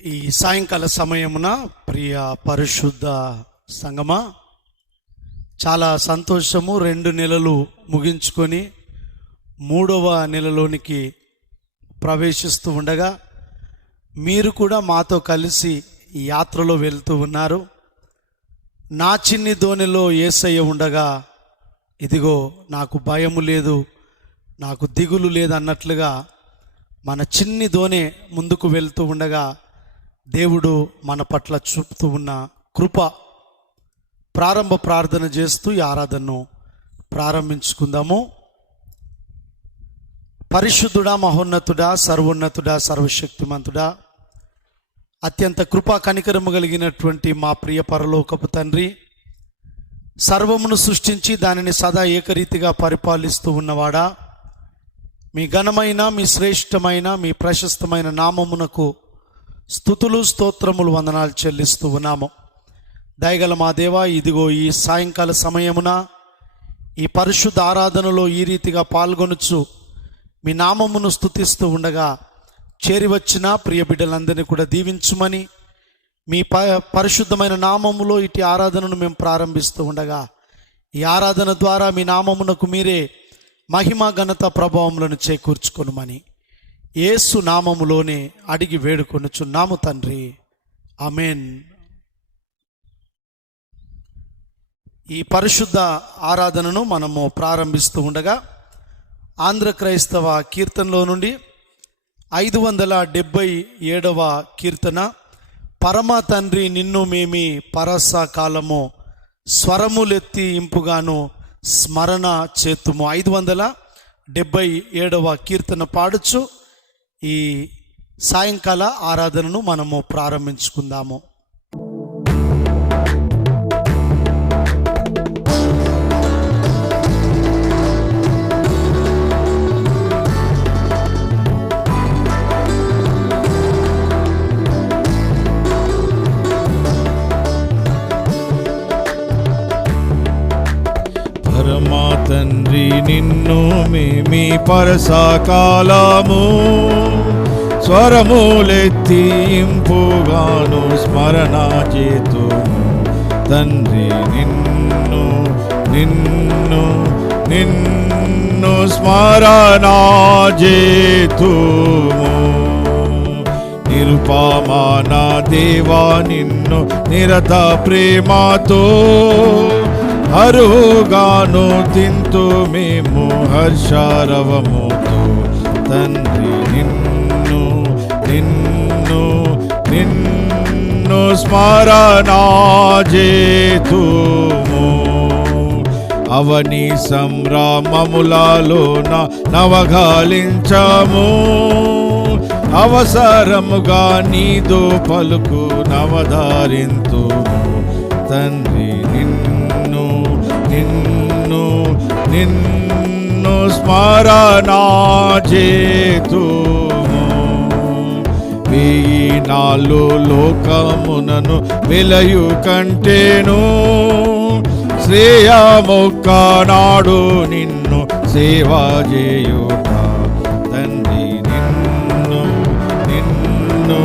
ఈ సాయంకాల సమయమున ప్రియ పరిశుద్ధ సంగమా, చాలా సంతోషము. 2 నెలలు ముగించుకొని 3వ నెలలోనికి ప్రవేశిస్తూ ఉండగా మీరు కూడా మాతో కలిసి ఈ యాత్రలో వెళ్తూ ఉన్నారు. నా చిన్ని దోణిలో యేసయ్య ఉండగా ఇదిగో నాకు భయము లేదు, నాకు దిగులు లేదు అన్నట్లుగా మన చిన్ని దోణి ముందుకు వెళ్తూ ఉండగా దేవుడు మన పట్ల చూపుతూ ఉన్న కృప, ప్రారంభ ప్రార్థన చేస్తూ ఈ ఆరాధనను ప్రారంభించుకుందాము. పరిశుద్ధుడా, మహోన్నతుడా, సర్వోన్నతుడా, సర్వశక్తిమంతుడా, అత్యంత కృపా కనికరము కలిగినటువంటి మా ప్రియ పరలోకపు తండ్రి, సర్వమును సృష్టించి దానిని సదా ఏకరీతిగా పరిపాలిస్తూ ఉన్నవాడా, మీ ఘనమైన, మీ శ్రేష్టమైన, మీ ప్రశస్తమైన నామమునకు స్తుతులు స్తోత్రములు వందనాలు చెల్లిస్తూ ఉన్నాము. దయగల మా దేవా, ఇదిగో ఈ సాయంకాల సమయమున ఈ పరిశుద్ధ ఆరాధనలో ఈ రీతిగా పాల్గొనొచ్చు మీ నామమును స్తుతిస్తూ ఉండగా చేరి వచ్చిన ప్రియ బిడ్డలందరినీ కూడా దీవించుమని, మీ పరిశుద్ధమైన నామములో ఇటు ఆరాధనను మేము ప్రారంభిస్తూ ఉండగా ఈ ఆరాధన ద్వారా మీ నామమునకు మీరే మహిమ, ఘనత, ప్రభావములను చేకూర్చుకొనుమని యేసు నామములోనే అడిగి వేడుకొనుచున్నాము తండ్రి, ఆమేన్. ఈ పరిశుద్ధ ఆరాధనను మనము ప్రారంభిస్తూ ఉండగా ఆంధ్ర క్రైస్తవ కీర్తనలో నుండి 577వ కీర్తన, పరమ తండ్రి నిన్ను మేమి పరస కాలము స్వరములెత్తి ఇంపుగాను స్మరణ చేతుము. 577వ కీర్తన పాడుచు ఈ సాయంకాల ఆరాధనను మనము ప్రారంభించుకుందాము. పరమా తండ్రి నిన్ను మేమి పరసకాలము స్వరములెత్తి ఇంపుగాను స్మరణ చేతుము. తండ్రి నిన్ను నిన్ను నిన్ను స్మరణ చేతుము. నిరుపమాన దేవా నిన్ను నిరత ప్రేమతో హరుగాను తింతు మేము హర్షారవముతో. తండ్రి నిన్ను నిన్ను నిన్ను స్మరణ చేతుము. అవని సంభ్రమములలోన నవగాలించము. అవసరముగా నీదో పలుకు నవధారింతుము. తండ్రి నిన్ను నిన్ను నిన్ను స్మరణ చేతుము. 1000 నాళ్ళు లోకమునను వెలయు కంటేను శ్రేయమొక్కనాడు నిన్ను సేవ చేయుట. తండ్రి నిన్ను నిన్ను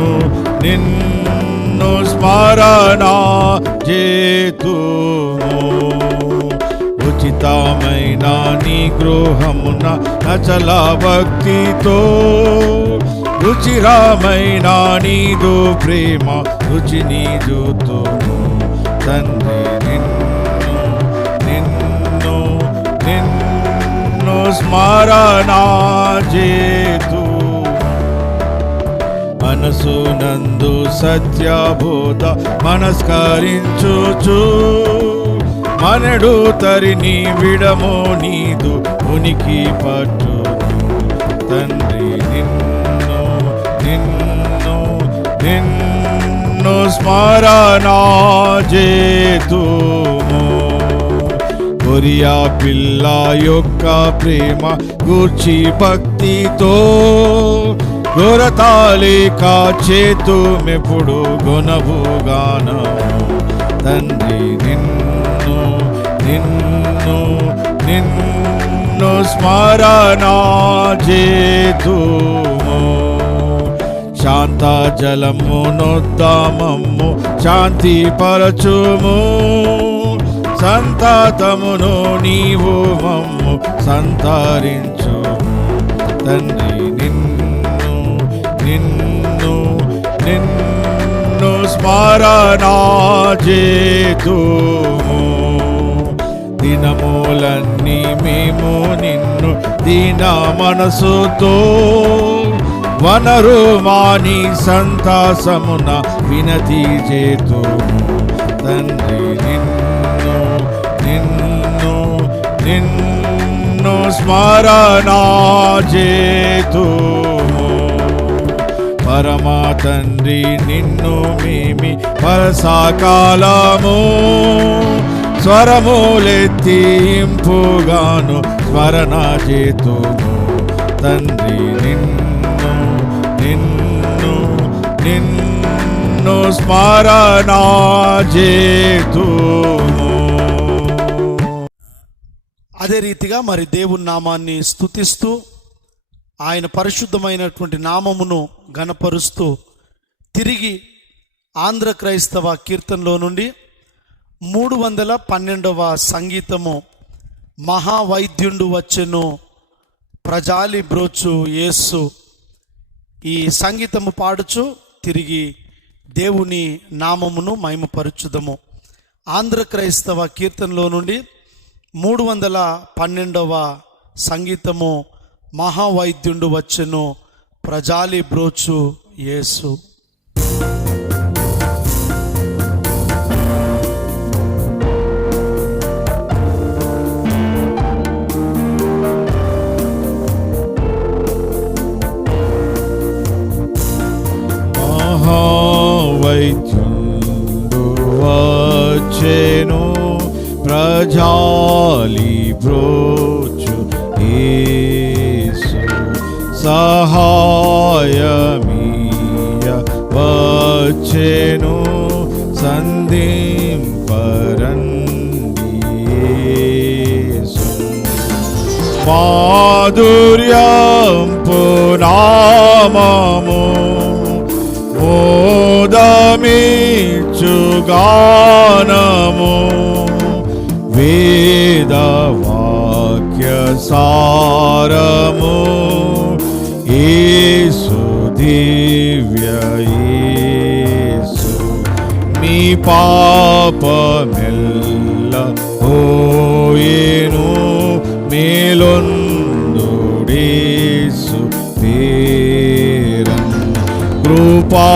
నిన్ను స్మరణ చేతుము. ఉచితమైన నీ గృహమున అచల భక్తితో రుచిరమైన నీదు ప్రేమ రుచిని చూతుము. తండ్రి నిన్ను నిన్ను నిన్ను స్మరణ చేతుము. మనసు నందు సత్యబోధ మనస్కరించుచు మనడు తరిని విడమో నీదు ఉనికి పట్టును. తండ్రి నిన్ను నిన్ను నిన్ను స్మరణ చేతుము. కొరియా పిల్ల యొక్క ప్రేమ గూర్చి భక్తితో గొరతాలేక చేతుమెప్పుడు గుణభుగానము. తండ్రి నిన్ను నిన్ను నిన్ను స్మరణ చేతుము. శాంత జలము నొద్దామమ్ము శాంతి పరచుము, సంతాతమును నీవు మమ్ము సంతరించు. తండ్రి నిన్ను నిన్ను నిన్ను స్మరణ చేతుము. దినములన్నీ మేము నిన్ను దీన మనసుతో వనరు మాని సంతాసమున వినతి చేతుము. తండ్రి నిన్ను నిన్ను నిన్ను స్మరణ చేతుము. పరమా తండ్రి నిన్ను మేమి పరసకాలము స్వరములెత్తింపుగాను స్మరణ చేతుము. తండ్రి నిన్ను నిన్ను నిన్ను స్మరణ చేతుము. అదే రీతిగా మరి దేవుని నామాన్ని స్తుతిస్తూ ఆయన పరిశుద్ధమైనటువంటి నామమును గణపరుస్తూ తిరిగి ఆంధ్ర క్రైస్తవ కీర్తనలో నుండి 312వ సంగీతము మహావైద్యుండు వచ్చెను ప్రజాలి బ్రోచు యేసు, ఈ సంగీతము పాడుచు తిరిగి దేవుని నామమును మహిమపరచుదము. ఆంధ్ర క్రైస్తవ కీర్తనలో నుండి 312వ సంగీతము మహావైద్యుండు వచ్చెను ప్రజాలి బ్రోచు యేసు. మహావైద్యుండు వచ్చెను ప్రజాలి బ్రోచు యేసు, సహాయమీయ వచ్చెను సంధింపరండి యేసు. మాధుర్యంపు నామము మోదమిచ్చుగానము, వేదవాక్య సారము యేసు దివ్య యేసు. మీ పాపమెల్ల పోయెను మేలొందుడేసు పేరన్. కృపా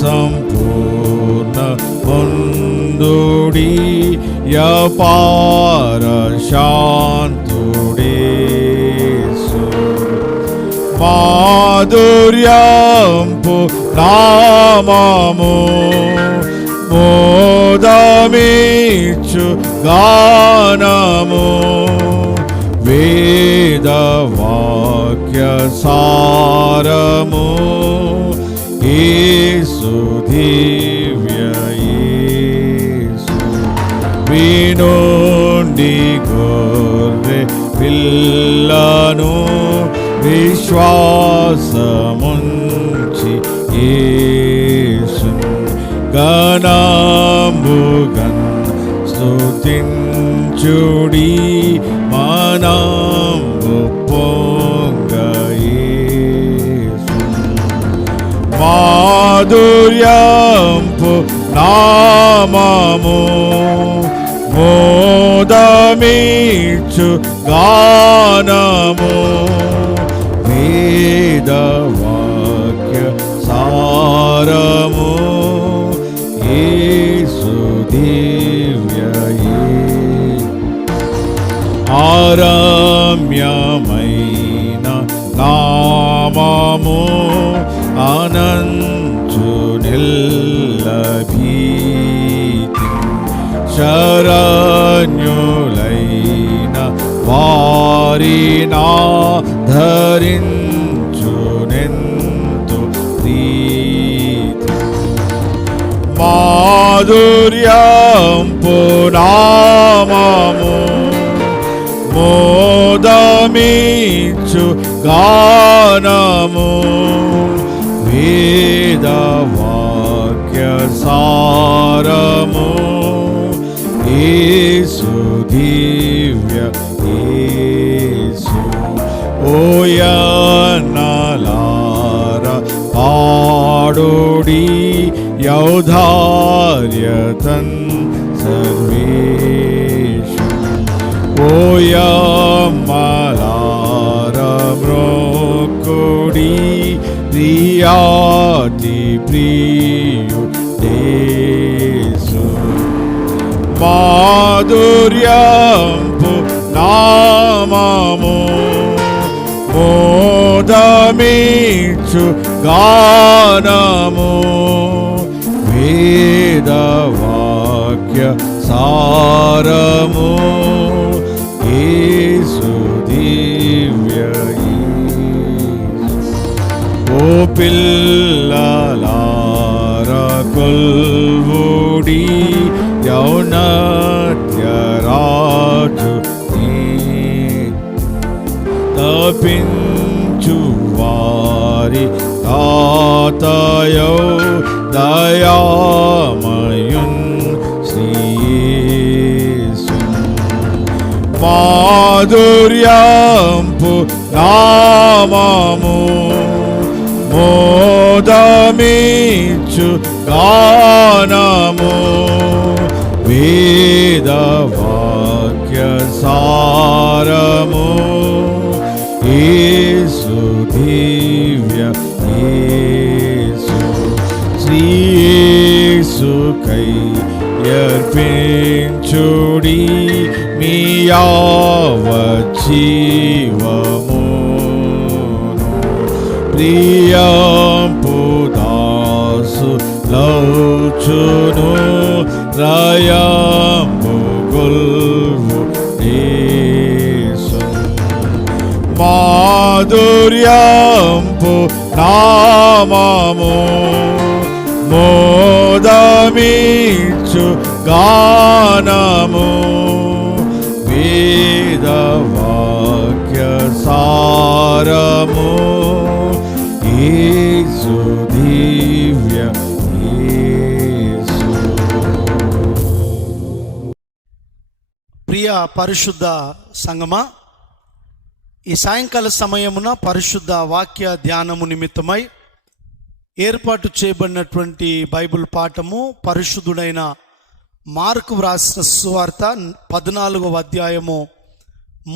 సంపూర్ణ పొందుడి యపార శాంతుడేసు. మాధుర్యంపు నామము మోదమిచ్చు గానము, వేదవాక్య సారము యేసు దివ్య యేసు. వినుండి గొర్రె పిల్లను విశ్వాసముంచి యేసు గణంబుగన్ స్తుతించుడి మనంబు పొంగ యేసు. మాధుర్యంపు నామము మోదమిచ్చు గానము, వేదవాక్య సారము యేసు దివ్య యేసు. ఆరమ్యమైన నామము అనంచు నిల్లభీతి, శరణ్యులైన వారినా ధరించునెంతు ప్రీతి. మాధుర్యంపు నామము మోదమిచ్చు గానము, వేదవాక్య వేదవాక్య సారము యేసు దివ్య యేసు ఓయనలార పాడోడి యౌధార్యతన్ సర్వేషు ఓయమలార మ్రోకుడి ప్రియాతి ప్రియు దేశు మాధుర్యంపు నామము మోదమిచ్చు గానము వేదవాక్య సారము యేసు దివ్య ఓ పిల్లలార కొల్వుడి యౌనత్య రాజు తపించు వారి తాతయో దయామయున్ శ్రీయేసు మాధుర్యంపు నామము మోదమిచ్చు గానము వేదవాక్య సారము యేసు దివ్య యేసు శ్రీయేసు కై అర్పించుడి మీ యావజ్జీవము ప్రియంపు దాసు లౌచును రయంబు గొల్వు యేసు మాధుర్యంపు నామము మోదమిచ్చు గానము వేదవాక్య సారము యేసు దివ్య యేసు. ప్రియ పరిశుద్ధ సంగమా, ఈ సాయంకాల సమయమున పరిశుద్ధ వాక్య ధ్యానము నిమిత్తమై ఏర్పాటు చేయబడినటువంటి బైబిల్ పాఠము పరిశుద్ధుడైన మార్కు వ్రాసిన సువార్త 14వ అధ్యాయము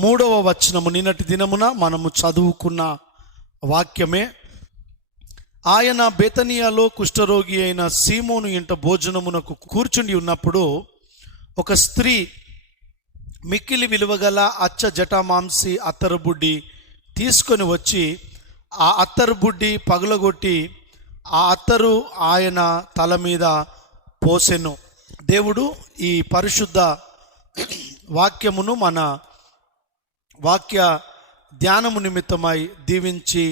3వ వచనము. నిన్నటి దినమున మనము చదువుకున్న వాక్యమే. ఆయన బేతనియాలో కుష్ఠరోగి అయిన సీమోను ఇంట భోజనమునకు కూర్చుండి ఉన్నప్పుడు ఒక స్త్రీ మిక్కిలి విలువగల అచ్చ జటామాంసి అత్తరుబుడ్డి తీసుకొని వచ్చి ఆ అత్తరుబుడ్డి పగులగొట్టి ఆ అత్తరు ఆయన తల మీద పోసెను. దేవుడు ఈ పరిశుద్ధ వాక్యమును మన వాక్య ధ్యానము నిమిత్తమై దీవించి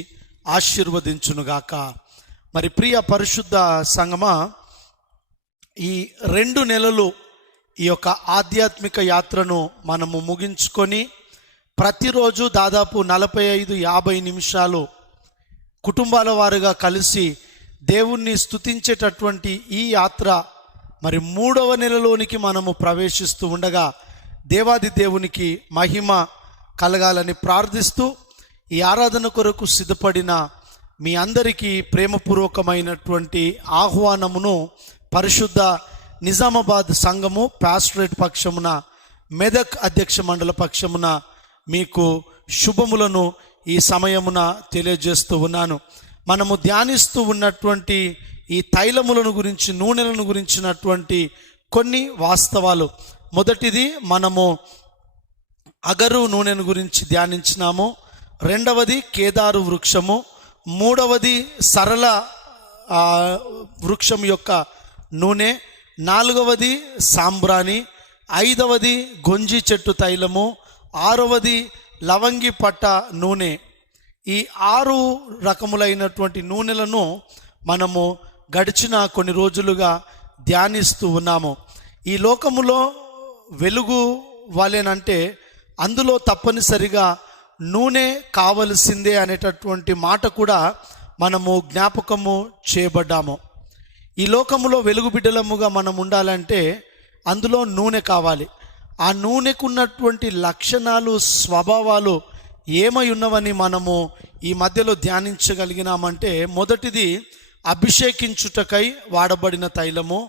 ఆశీర్వదించునుగాక. మరి ప్రియ పరిశుద్ధ సంగమా, ఈ 2 నెలలు ఈ యొక్క ఆధ్యాత్మిక యాత్రను మనము ముగించుకొని ప్రతిరోజు దాదాపు 45-50 నిమిషాలు కుటుంబాల వారుగా కలిసి దేవుణ్ణి స్తుతించేటటువంటి ఈ యాత్ర మరి 3వ నెలలోనికి మనము ప్రవేశిస్తూ ఉండగా దేవాది దేవునికి మహిమ కలగాలని ప్రార్థిస్తూ ఈ ఆరాధన కొరకు సిద్ధపడిన మీ అందరికీ ప్రేమపూర్వకమైనటువంటి ఆహ్వానమును పరిశుద్ధ నిజామాబాద్ సంఘము పాస్టరేట్ పక్షమున, మెదక్ అధ్యక్ష మండల పక్షమున మీకు శుభములను ఈ సమయమున తెలియజేస్తూ ఉన్నాను. మనము ధ్యానిస్తూ ఉన్నటువంటి ఈ తైలములను గురించి, నూనెలను గురించినటువంటి కొన్ని వాస్తవాలు. మొదటిది, మనము అగరు నూనెను గురించి ధ్యానించినాము. రెండవది కేదారు వృక్షము. మూడవది సరళ వృక్షం యొక్క నూనె. నాలుగవది సాంబ్రాణి. ఐదవది గొంజి చెట్టు తైలము. ఆరవది లవంగి పట్ట నూనె. ఈ 6 రకములైనటువంటి నూనెలను మనము గడిచిన కొన్ని రోజులుగా ధ్యానిస్తూ ఉన్నాము. ఈ లోకములో వెలుగు వలెనంటే అందులో తప్పనిసరిగా నూనె కావలసిందే అనేటటువంటి మాట కూడా మనము జ్ఞాపకము చేయబడ్డాము. ఈ లోకములో వెలుగు బిడ్డలముగా మనం ఉండాలంటే అందులో నూనె కావాలి. ఆ నూనెకు ఉన్నటువంటి లక్షణాలు, స్వభావాలు ఏమై ఉన్నవని మనము ఈ మధ్యలో ధ్యానించగలిగినామంటే, మొదటిది అభిషేకించుటకై వాడబడిన తైలము,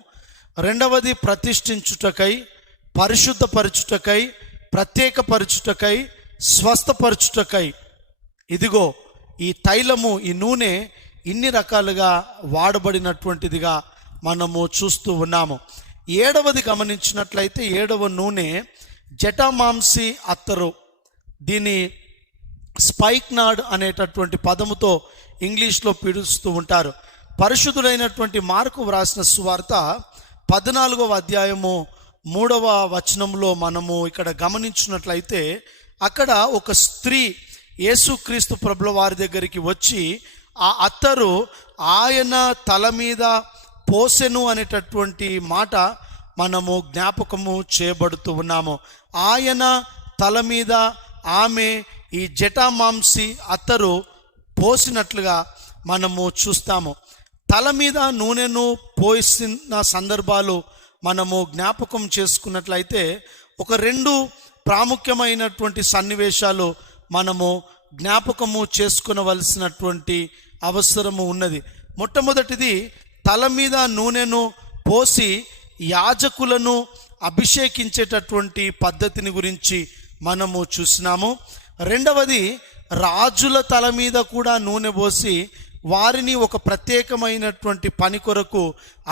రెండవది ప్రతిష్ఠించుటకై, పరిశుద్ధపరచుటకై, ప్రత్యేకపరచుటకై, స్వస్థపరచుటకై. ఇదిగో ఈ తైలము, ఈ నూనె ఇన్ని రకాలుగా వాడబడినటువంటిదిగా మనము చూస్తూ ఉన్నాము. ఏడవది గమనించినట్లయితే, ఏడవ నూనె జటామాంసి అత్తరు. దీని స్పైక్నాడ్ అనేటటువంటి పదముతో ఇంగ్లీష్లో పిలుస్తూ ఉంటారు. పరిశుద్ధుడైనటువంటి మార్కు వ్రాసిన సువార్త 14వ అధ్యాయము 3వ వచనంలో మనము ఇక్కడ గమనించినట్లయితే, అక్కడ ఒక స్త్రీ యేసుక్రీస్తు ప్రభుల వారి దగ్గరికి వచ్చి ఆ అత్తరు ఆయన తల మీద పోసెను అనేటటువంటి మాట మనము జ్ఞాపకము చేయబడుతూ ఉన్నాము. ఆయన తల మీద ఆమె ఈ జటామాంసి అత్తరు పోసినట్లుగా మనము చూస్తాము. తల మీద నూనెను పోసిన సందర్భాలు మనము జ్ఞాపకం చేసుకున్నట్లయితే ఒక 2 ప్రాముఖ్యమైనటువంటి సన్నివేశాలు మనము జ్ఞాపకము చేసుకునవలసినటువంటి అవసరము ఉన్నది. మొట్టమొదటిది, తల మీద నూనెను పోసి యాజకులను అభిషేకించేటటువంటి పద్ధతిని గురించి మనము చూసినాము. రెండవది, రాజుల తల మీద కూడా నూనె పోసి వారిని ఒక ప్రత్యేకమైనటువంటి పని కొరకు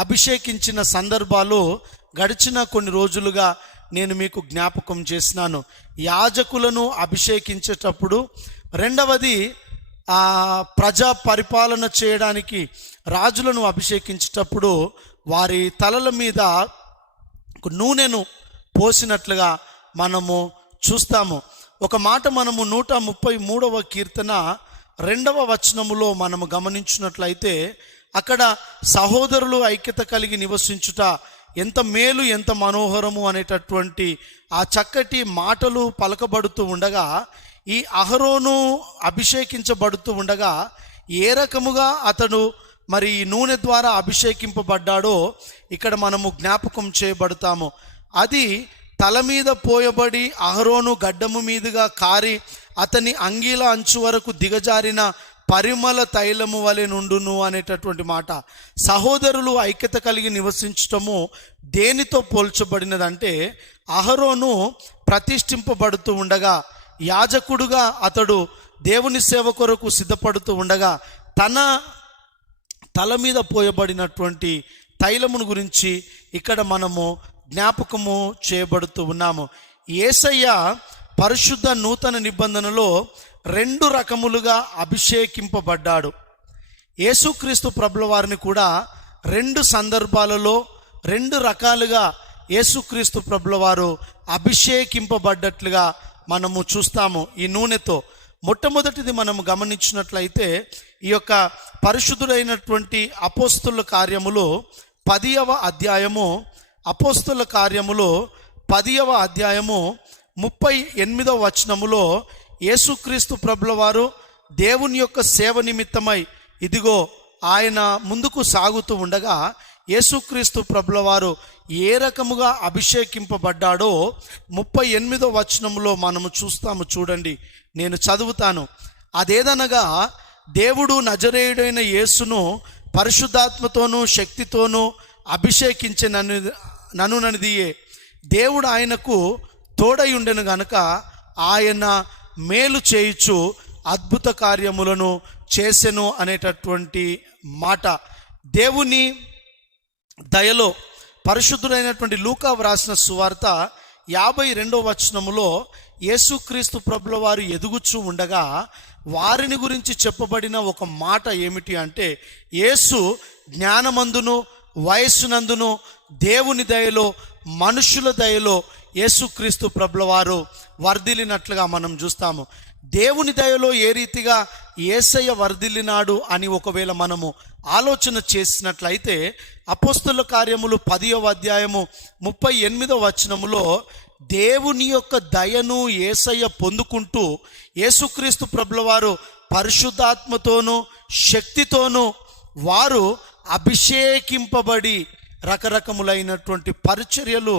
అభిషేకించిన సందర్భాలు గడిచిన కొన్ని రోజులుగా నేను మీకు జ్ఞాపకం చేసినాను. యాజకులను అభిషేకించేటప్పుడు, రెండవది ప్రజా పరిపాలన చేయడానికి రాజులను అభిషేకించేటప్పుడు వారి తలల మీద నూనెను పోసినట్లుగా మనము చూస్తాము. ఒక మాట మనము 133వ కీర్తన 2వ వచనములో మనము గమనించినట్లయితే, అక్కడ సహోదరులు ఐక్యత కలిగి నివసించుట ఎంత మేలు, ఎంత మనోహరము అనేటటువంటి ఆ చక్కటి మాటలు పలకబడుతూ ఉండగా, ఈ అహరోను అభిషేకించబడుతూ ఉండగా ఏ రకముగా అతడు మరి ఈ నూనె ద్వారా అభిషేకింపబడ్డాడో ఇక్కడ మనము జ్ఞాపకం చేయబడతాము. అది తల మీద పోయబడి అహరోను గడ్డము మీదుగా కారి అతని అంగీల అంచు వరకు దిగజారిన పరిమళ తైలము వలె నుండును అనేటటువంటి మాట. సహోదరులు ఐక్యత కలిగి నివసించటము దేనితో పోల్చబడినదంటే, అహరోను ప్రతిష్ఠింపబడుతూ ఉండగా, యాజకుడుగా అతడు దేవుని సేవ కొరకు సిద్ధపడుతూ ఉండగా తన తల మీద పోయబడినటువంటి తైలమును గురించి ఇక్కడ మనము జ్ఞాపకము చేయబడుతూ ఉన్నాము. యేసయ్య పరిశుద్ధ నూతన నిబంధనలో 2 రకములుగా అభిషేకింపబడ్డాడు. యేసుక్రీస్తు ప్రభుల వారిని కూడా 2 సందర్భాలలో 2 రకాలుగా యేసుక్రీస్తు ప్రభుల వారు అభిషేకింపబడ్డట్లుగా మనము చూస్తాము ఈ నూనెతో. మొట్టమొదటిది మనము గమనించినట్లయితే, ఈ యొక్క పరిశుద్ధుడైనటువంటి అపోస్తుల కార్యములు 10వ అధ్యాయము, అపోస్తుల కార్యములు 10వ అధ్యాయము 38వ వచనములో యేసుక్రీస్తు ప్రభుల వారు దేవుని యొక్క సేవ నిమిత్తమై ఇదిగో ఆయన ముందుకు సాగుతూ ఉండగా యేసుక్రీస్తు ప్రభుల వారు ఏ రకముగా అభిషేకింపబడ్డాడో 38వ వచనములో మనము చూస్తాము. చూడండి, నేను చదువుతాను. అదేదనగా, దేవుడు నజరేయుడైన యేసును పరిశుద్ధాత్మతోనూ శక్తితోనూ అభిషేకించే ననుననిదియే. దేవుడు ఆయనకు తోడై ఉండెను గనుక ఆయన మేలు చేయుచు అద్భుత కార్యములను చేసెను అనేటటువంటి మాట. దేవుని దయలో పరిశుద్ధుడైనటువంటి లూకా వ్రాసిన సువార్త 52వ వచనములో యేసుక్రీస్తు ప్రభుల వారు ఎదుగుచూ ఉండగా వారిని గురించి చెప్పబడిన ఒక మాట ఏమిటి అంటే, యేసు జ్ఞానమందును వయస్సునందును దేవుని దయలో మనుషుల దయలో యేసుక్రీస్తు ప్రభుల వారు వర్ధిల్లినట్లుగా మనం చూస్తాము. దేవుని దయలో ఏ రీతిగా యేసయ్య వర్ధిల్లినాడు అని ఒకవేళ మనము ఆలోచన చేసినట్లయితే, అపోస్తుల కార్యములు 10వ అధ్యాయము 38వ వచనములో దేవుని యొక్క దయను యేసయ్య పొందుకుంటూ యేసుక్రీస్తు ప్రభుల వారు పరిశుద్ధాత్మతోనూ శక్తితోనూ వారు అభిషేకింపబడి రకరకములైనటువంటి పరిచర్యలు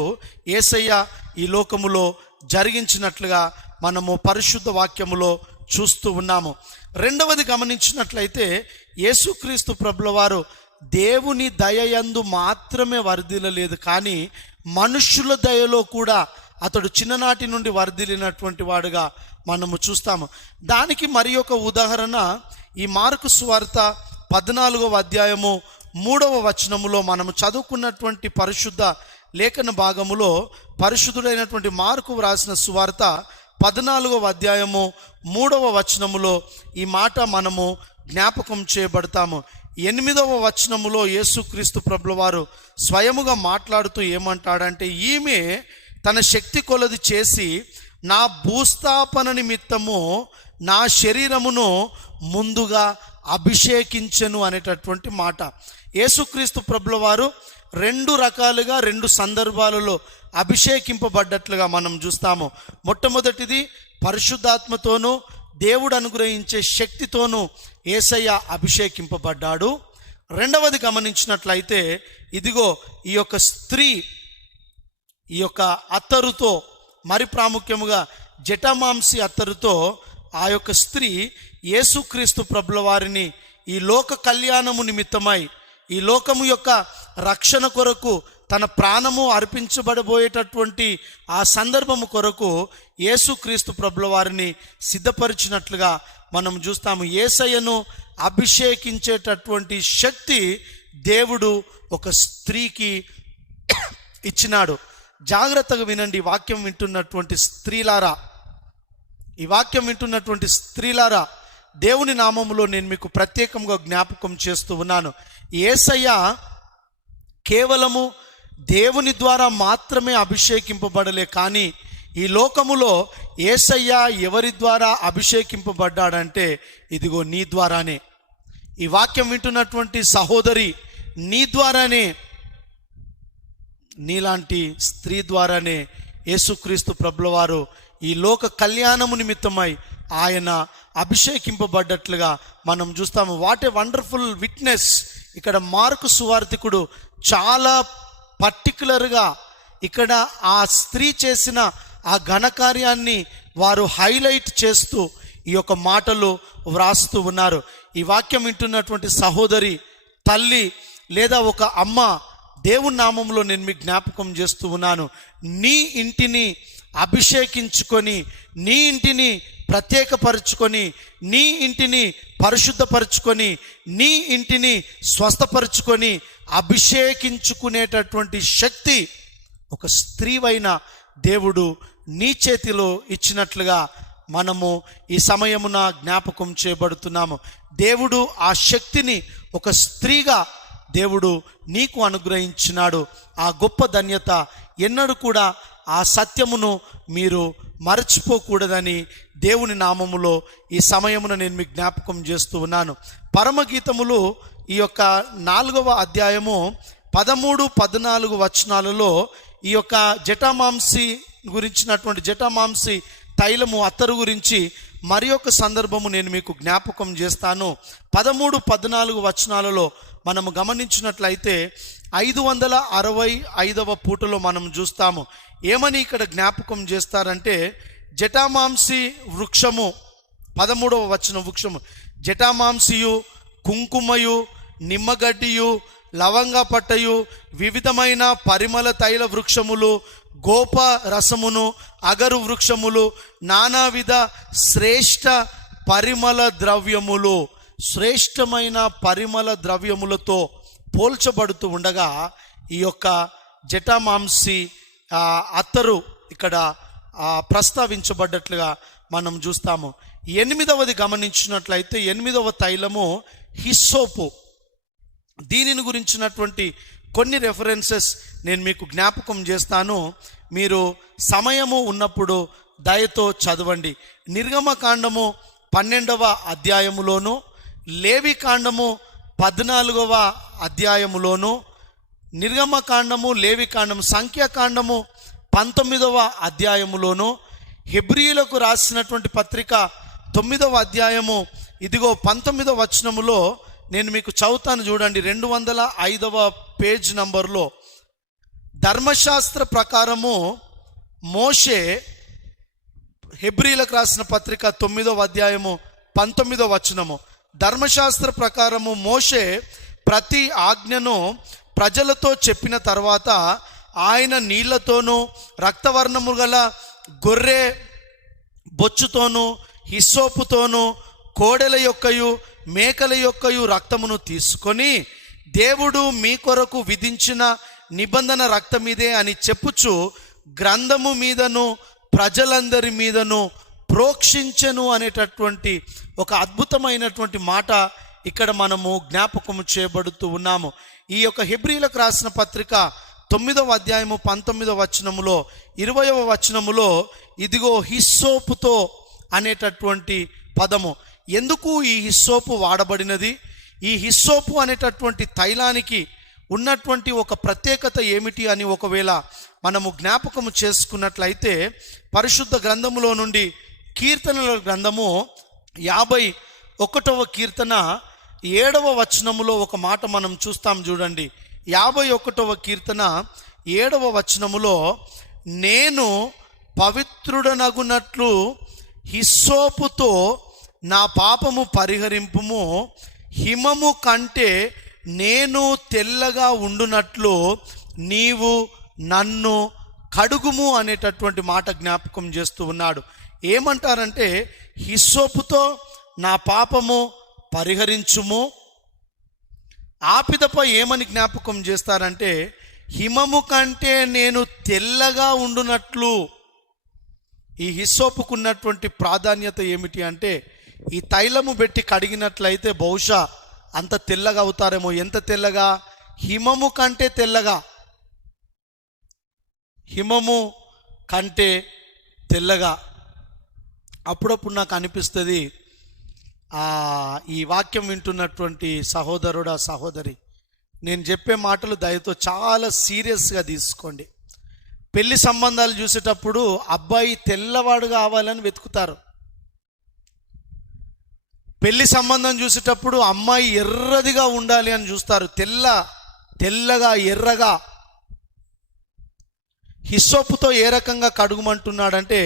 యేసయ్య ఈ లోకములో జరిగించినట్లుగా మనము పరిశుద్ధ వాక్యములో చూస్తూ ఉన్నాము. రెండవది గమనించినట్లయితే యేసుక్రీస్తు ప్రభుల వారు దేవుని దయయందు మాత్రమే వర్ధిల్లలేదు, కానీ మనుష్యుల దయలో కూడా అతడు చిన్ననాటి నుండి వర్ధిల్లినటువంటి వాడుగా మనము చూస్తాము. దానికి మరి ఒక ఉదాహరణ ఈ మార్కు సువార్త 14వ అధ్యాయము 3వ వచనములో మనము చదువుకున్నటువంటి పరిశుద్ధ లేఖన భాగములో పరిశుద్ధుడైనటువంటి మార్కు వ్రాసిన సువార్త 14వ అధ్యాయము 3వ వచనములో ఈ మాట మనము జ్ఞాపకం చేయబడతాము. 8వ వచనములో యేసుక్రీస్తు ప్రభుల వారు స్వయముగా మాట్లాడుతూ ఏమంటాడంటే, ఈమె తన శక్తి కొలది చేసి నా భూస్థాపన నిమిత్తము నా శరీరమును ముందుగా అభిషేకించెను అనేటటువంటి మాట. యేసుక్రీస్తు ప్రభుల వారు 2 రకాలుగా 2 సందర్భాలలో అభిషేకింపబడ్డట్లుగా మనం చూస్తాము. మొట్టమొదటిది పరిశుద్ధాత్మతోనూ దేవుడు అనుగ్రహించే శక్తితోనూ యేసయ్య అభిషేకింపబడ్డాడు. రెండవది గమనించినట్లయితే ఇదిగో ఈ యొక్క స్త్రీ ఈ యొక్క అత్తరుతో, మరి ప్రాముఖ్యముగా జటమాంసి అత్తరుతో ఆ యొక్క స్త్రీ యేసుక్రీస్తు ప్రభుల వారిని ఈ లోక కళ్యాణము నిమిత్తమై, ఈ లోకము యొక్క రక్షణ కొరకు తన ప్రాణము అర్పించబడబోయేటటువంటి ఆ సందర్భము కొరకు యేసుక్రీస్తు ప్రభుల వారిని సిద్ధపరిచినట్లుగా మనం చూస్తాము. యేసయ్యను అభిషేకించేటటువంటి శక్తి దేవుడు ఒక స్త్రీకి ఇచ్చినాడు. జాగ్రత్తగా వినండి. ఈ వాక్యం వింటున్నటువంటి స్త్రీలారా, ఈ వాక్యం వింటున్నటువంటి స్త్రీలారా, దేవుని నామములో నేను మీకు ప్రత్యేకంగా జ్ఞాపకం చేస్తూ ఉన్నాను. యేసయ్య కేవలము దేవుని ద్వారా మాత్రమే అభిషేకింపబడలే, కానీ ఈ లోకములో యేసయ్య ఎవరి ద్వారా అభిషేకింపబడ్డాడంటే ఇదిగో నీ ద్వారానే. ఈ వాక్యం వింటున్నటువంటి సహోదరి, నీ ద్వారానే, నీలాంటి స్త్రీ ద్వారానే యేసుక్రీస్తు ప్రభుల వారు ఈ లోక కళ్యాణము నిమిత్తమై ఆయన అభిషేకింపబడ్డట్లుగా మనం చూస్తాము. What a wonderful witness! ఇక్కడ మార్కు సువార్తికుడు చాలా పర్టికులర్గా ఇక్కడ ఆ స్త్రీ చేసిన ఆ ఘనకార్యాన్ని వారు హైలైట్ చేస్తూ ఈ యొక్క మాటలు వ్రాస్తూ ఉన్నారు. ఈ వాక్యం వింటున్నటువంటి సహోదరి, తల్లి లేదా ఒక అమ్మ, దేవుని నామంలో నేను మీకు జ్ఞాపకం చేస్తూ ఉన్నాను. నీ ఇంటిని అభిషేకించుకొని, నీ ఇంటిని ప్రత్యేకపరుచుకొని, నీ ఇంటిని పరిశుద్ధపరచుకొని, నీ ఇంటిని స్వస్థపరచుకొని అభిషేకించుకునేటటువంటి శక్తి ఒక స్త్రీవైన దేవుడు నీ చేతిలో ఇచ్చినట్లుగా మనము ఈ సమయమున జ్ఞాపకం చేయబడుతున్నాము. దేవుడు ఆ శక్తిని ఒక స్త్రీగా దేవుడు నీకు అనుగ్రహించినాడు. ఆ గొప్ప ధన్యత ఎన్నడూ కూడా ఆ సత్యమును మీరు మరచిపోకూడదని దేవుని నామములో ఈ సమయమున నేను మీకు జ్ఞాపకం చేస్తూ ఉన్నాను. పరమగీతములు ఈ యొక్క 4వ అధ్యాయము 13, 14 వచనాలలో ఈ యొక్క జటామాంసి గురించినటువంటి జటామాంసి తైలము అత్తరు గురించి మరి ఒక సందర్భము నేను మీకు జ్ఞాపకం చేస్తాను. 13, 14 వచనాలలో మనము గమనించినట్లయితే 565వ పూటలో మనం చూస్తాము. ఏమని ఇక్కడ జ్ఞాపకం చేస్తారంటే, జటామాంసి వృక్షము, 13వ వచనం, వృక్షము జటామాంసియు, కుంకుమయు, నిమ్మగడ్డియు, లవంగ పట్టయు, వివిధమైన పరిమళ తైల వృక్షములు, గోప రసమును, అగరు వృక్షములు, నానావిధ శ్రేష్ఠ పరిమళ ద్రవ్యములు, శ్రేష్టమైన పరిమళ ద్రవ్యములతో పోల్చబడుతూ ఉండగా ఈ యొక్క జటామాంసి అత్తరు ఇక్కడ ప్రస్తావించబడ్డట్లుగా మనం చూస్తాము. 8వది గమనించినట్లయితే 8వ తైలము హిస్సోపు. దీనిని గురించినటువంటి కొన్ని రెఫరెన్సెస్ నేను మీకు జ్ఞాపకం చేస్తాను. మీరు సమయము ఉన్నప్పుడు దయతో చదవండి. నిర్గమకాండము 12వ అధ్యాయములోను, లేవికాండము 14వ అధ్యాయములోను, నిర్గమకాండము, లేవికాండము, సంఖ్యాకాండము 19వ అధ్యాయములోను, హెబ్రీయులకు రాసినటువంటి పత్రిక 9వ అధ్యాయము ఇదిగో 19వ వచనములో నేను మీకు చదువుతాను చూడండి. 205వ పేజ్ నంబర్లో ధర్మశాస్త్ర ప్రకారము మోషే, హెబ్రీలకు రాసిన పత్రిక 9వ అధ్యాయము 19వ వచనము, ధర్మశాస్త్ర ప్రకారము మోషే ప్రతి ఆజ్ఞను ప్రజలతో చెప్పిన తర్వాత ఆయన నీళ్లతోనూ రక్తవర్ణము గల గొర్రె బొచ్చుతోనూ హిస్సోపుతోనూ కోడెల యొక్కయు మేకల యొక్కయు రక్తమును తీసుకొని, దేవుడు మీ కొరకు విధించిన నిబంధన రక్తమిదే అని చెప్పుచు గ్రంథము మీదను ప్రజలందరి మీదను ప్రోక్షించెను అనేటటువంటి ఒక అద్భుతమైనటువంటి మాట ఇక్కడ మనము జ్ఞాపకము చేయబడుతూ ఉన్నాము. ఈ యొక్క హెబ్రీలకు రాసిన పత్రిక 9వ అధ్యాయము 19వ వచనములో 20వ వచనములో ఇదిగో హిస్సోపుతో అనేటటువంటి పదము. ఎందుకు ఈ హిస్సోపు వాడబడినది? ఈ హిస్సోపు అనేటటువంటి తైలానికి ఉన్నటువంటి ఒక ప్రత్యేకత ఏమిటి అని ఒకవేళ మనము జ్ఞాపకము చేసుకున్నట్లయితే, పరిశుద్ధ గ్రంథములో నుండి కీర్తనల గ్రంథము 51వ కీర్తన 7వ వచనములో ఒక మాట మనం చూస్తాం చూడండి. 51వ కీర్తన 7వ వచనములో, నేను పవిత్రుడనగునట్లు హిస్సోపుతో నా పాపము పరిహరింపుము, హిమము కంటే నేను తెల్లగా ఉండునట్లు నీవు నన్ను కడుగుము అనేటటువంటి మాట జ్ఞాపకం చేస్తూ ఉన్నాడు. ఏమంటారంటే, హిస్సోపుతో నా పాపము పరిహరించుము, ఆపిదపై ఏమని జ్ఞాపకం చేస్తారంటే, హిమము కంటే నేను తెల్లగా ఉండునట్లు. ఈ హిస్సోపుకున్నటువంటి ప్రాధాన్యత ఏమిటి అంటే, ఈ తైలము పెట్టి కడిగినట్లయితే బహుశా అంత తెల్లగా అవుతారేమో. ఎంత తెల్లగా? హిమము కంటే తెల్లగా. హిమము కంటే తెల్లగా. అప్పుడప్పుడు నాకు అనిపిస్తుంది, ఈ వాక్యం వింటున్నటువంటి సహోదరుడా సహోదరి, నేను చెప్పే మాటలు దయతో చాలా సీరియస్గా తీసుకోండి. పెళ్లి సంబంధాలు చూసేటప్పుడు అబ్బాయి తెల్లవాడు కావాలని వెతుకుతారు. పెళ్లి సంబంధం చూసేటప్పుడు అమ్మాయి ఎర్రదిగా ఉండాలి అని చూస్తారు. తెల్లగా ఎర్రగా. హిస్సోపుతో ఏ రకంగా కడుగుమంటున్నాడంటే,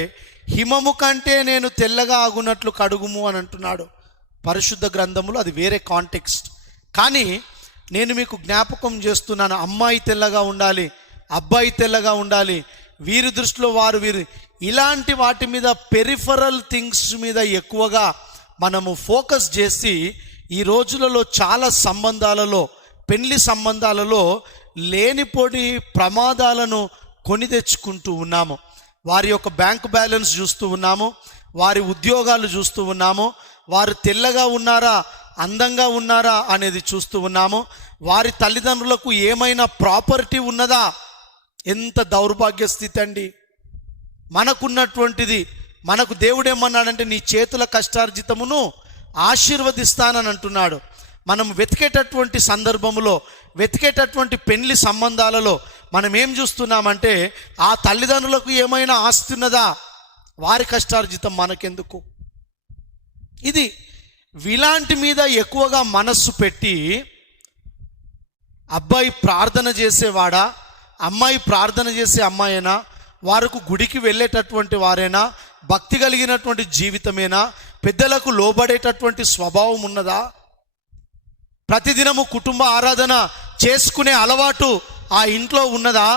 హిమము కంటే నేను తెల్లగా ఆగునట్లు కడుగుము అని అంటున్నాడు పరిశుద్ధ గ్రంథములో. అది వేరే కాంటెక్స్ట్. కానీ నేను మీకు జ్ఞాపకం చేస్తున్నాను, అమ్మాయి తెల్లగా ఉండాలి, అబ్బాయి తెల్లగా ఉండాలి, వీరి దృష్టిలో వీరు ఇలాంటి వాటి మీద, పెరిఫరల్ థింగ్స్ మీద ఎక్కువగా మనము ఫోకస్ చేసి ఈ రోజులలో చాలా సంబంధాలలో, పెళ్లి సంబంధాలలో లేనిపోని ప్రమాదాలను కొని తెచ్చుకుంటూ ఉన్నాము. వారి యొక్క బ్యాంక్ బ్యాలెన్స్ చూస్తూ ఉన్నాము, వారి ఉద్యోగాలు చూస్తూ ఉన్నాము, వారు తెల్లగా ఉన్నారా అందంగా ఉన్నారా అనేది చూస్తూ ఉన్నాము, వారి తల్లిదండ్రులకు ఏమైనా ప్రాపర్టీ ఉన్నదా. ఎంత దౌర్భాగ్య స్థితి అండి. మనకున్నటువంటిది, మనకు దేవుడు ఏమన్నాడంటే, నీ చేతుల కష్టార్జితమును ఆశీర్వదిస్తానని అంటున్నాడు. మనం వెతికేటటువంటి సందర్భంలో, వెతికేటటువంటి పెళ్లి సంబంధాలలో మనం ఏం చూస్తున్నామంటే, ఆ తల్లిదండ్రులకు ఏమైనా ఆస్తి ఉన్నదా, వారి కష్టార్జితం మనకెందుకు. ఇది ఇలాంటి మీద ఎక్కువగా మనస్సు పెట్టి, అబ్బాయి ప్రార్థన చేసేవాడా, అమ్మాయి ప్రార్థన చేసే అమ్మాయినా, వారికి గుడికి వెళ్ళేటటువంటి వారేనా, భక్తి కలిగినటువంటి జీవితమేనా, పెద్దలకు లోబడేటటువంటి స్వభావం ఉన్నదా, ప్రతిదినము కుటుంబ ఆరాధన చేసుకునే అలవాటు ఆ ఇంట్లో ఉన్నదా?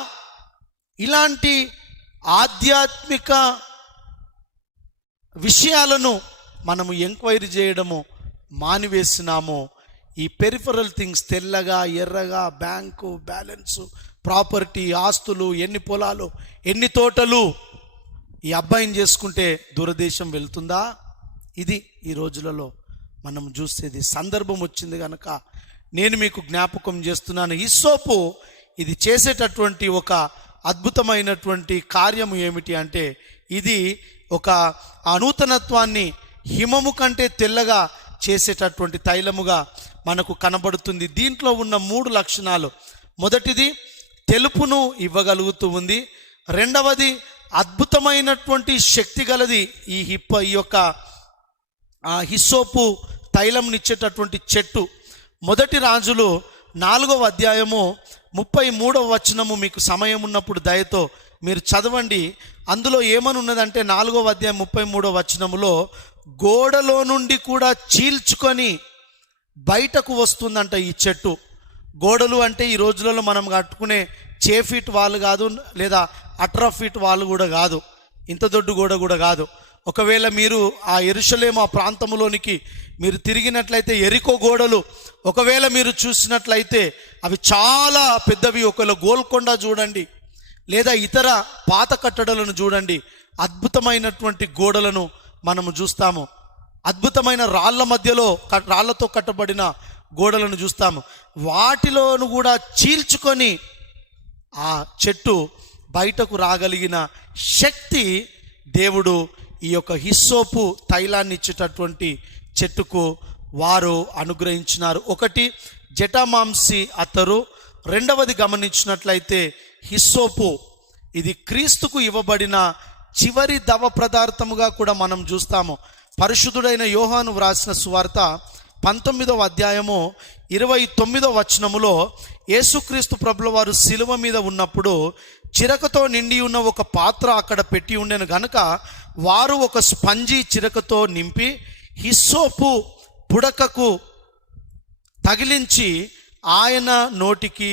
ఇలాంటి ఆధ్యాత్మిక విషయాలను మనము ఎంక్వైరీ చేయడము మానివేసినాము. ఈ పెరిఫరల్ థింగ్స్, తెల్లగా ఎర్రగా, బ్యాంకు బ్యాలెన్సు, ప్రాపర్టీ, ఆస్తులు, ఎన్ని పొలాలు, ఎన్ని తోటలు, ఈ అబ్బాయిని చేసుకుంటే దూరదేశం వెళ్తుందా? ఇది ఈ రోజులలో మనం చూసేది. సందర్భం వచ్చింది కనుక నేను మీకు జ్ఞాపకం చేస్తున్నాను. హిస్సోపు ఇది చేసేటటువంటి ఒక అద్భుతమైనటువంటి కార్యము ఏమిటి అంటే, ఇది ఒక నూతనత్వాన్ని హిమము కంటే తెల్లగా చేసేటటువంటి తైలముగా మనకు కనబడుతుంది. దీంట్లో ఉన్న 3 లక్షణాలు. మొదటిది, తెలుపును ఇవ్వగలుగుతూ ఉంది. రెండవది, అద్భుతమైనటువంటి శక్తి గలది ఈ యొక్క హిస్సోపు తైలంనిచ్చేటటువంటి చెట్టు. మొదటి రాజులు 4వ అధ్యాయము 33వ వచనము మీకు సమయం ఉన్నప్పుడు దయతో మీరు చదవండి. అందులో ఏమని ఉన్నదంటే 4వ అధ్యాయం 33వ వచనములో గోడలో నుండి కూడా చీల్చుకొని బయటకు వస్తుందంట ఈ చెట్టు. గోడలు అంటే ఈ రోజులలో మనం కట్టుకునే 6 ఫీట్ వాళ్ళు కాదు, లేదా 18 ఫీట్ వాళ్ళు కూడా కాదు, ఇంత దొడ్డు గోడ కూడా కాదు. ఒకవేళ మీరు ఆ యెరూషలేము ఆ ప్రాంతంలోనికి మీరు తిరిగినట్లయితే ఎరికో గోడలు ఒకవేళ మీరు చూసినట్లయితే అవి చాలా పెద్దవి. ఒకవేళ గోల్కొండ చూడండి, లేదా ఇతర పాత కట్టడాలను చూడండి, అద్భుతమైనటువంటి గోడలను మనము చూస్తాము. అద్భుతమైన రాళ్ల మధ్యలో రాళ్లతో కట్టబడిన గోడలను చూస్తాము. వాటిలోను కూడా చీల్చుకొని ఆ చెట్టు బయటకు రాగలిగిన శక్తి దేవుడు ఈ యొక్క హిస్సోపు తైలాన్ని ఇచ్చేటటువంటి చెట్టుకు వారు అనుగ్రహించినారు. ఒకటి జటామాంసి అతరు, రెండవది గమనించినట్లయితే హిస్సోపు. ఇది క్రీస్తుకు ఇవ్వబడిన చివరి దవ పదార్థముగా కూడా మనం చూస్తాము. పరిశుద్ధుడైన యోహాను వ్రాసిన సువార్త 19వ అధ్యాయము 29వ వచనములో యేసుక్రీస్తు ప్రభుల వారు శిలువ మీద ఉన్నప్పుడు చిరకతో నిండి ఉన్న ఒక పాత్ర అక్కడ పెట్టి ఉండెను గనుక వారు ఒక స్పంజి చిరకతో నింపి హిస్సోపు పుడకకు తగిలించి ఆయన నోటికి